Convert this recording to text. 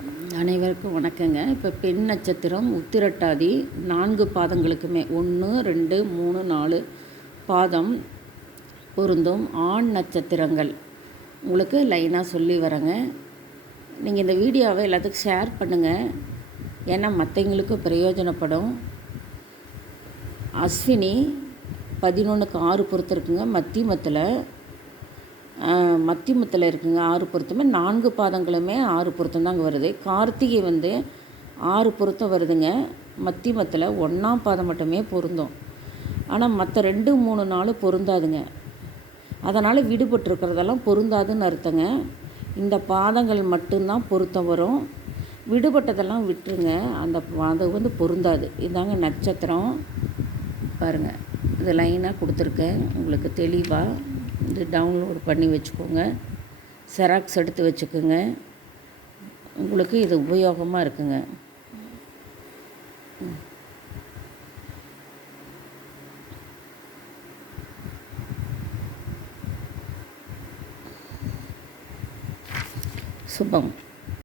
அனைவருக்கும் வணக்கங்க. இப்போ பெண் நட்சத்திரம் உத்திரட்டாதி 4 பாதங்களுக்குமே 1, 2, 3, 4 பாதம் பொருந்தும் ஆண் நட்சத்திரங்கள் உங்களுக்கு லைனாக சொல்லி வரேங்க. நீங்கள் இந்த வீடியோவை எல்லாத்துக்கும் ஷேர் பண்ணுங்கள், ஏன்னா மற்றவங்களுக்கும் பிரயோஜனப்படும். அஸ்வினி 11க்கு 6 பொறுத்து இருக்குங்க. மத்தியமத்தில் இருக்குங்க 6 பொருத்தமே. 4 பாதங்களுமே 6 பொருத்தம் தாங்க வருது. கார்த்திகை 6 பொருத்தம் வருதுங்க. மத்தியமத்தில் 1ஆம் பாதம் மட்டுமே பொருந்தும். ஆனால் மற்ற 2, 3, 4 பொருந்தாதுங்க. அதனால் விடுபட்டுருக்கிறதெல்லாம் பொருந்தாதுன்னு அர்த்தங்க. இந்த பாதங்கள் மட்டும்தான் பொருத்தம் வரும். விடுபட்டதெல்லாம் விட்டுருங்க, அது பொருந்தாது. இதாங்க நட்சத்திரம் பாருங்கள். இது லைனாக கொடுத்துருக்கேன் உங்களுக்கு தெளிவாக. இது டவுன்லோட் பண்ணி வச்சுக்கோங்க, செராக்ஸ் எடுத்து வச்சுக்கோங்க. உங்களுக்கு இது உபயோகமாக இருக்குங்க. சுபம்.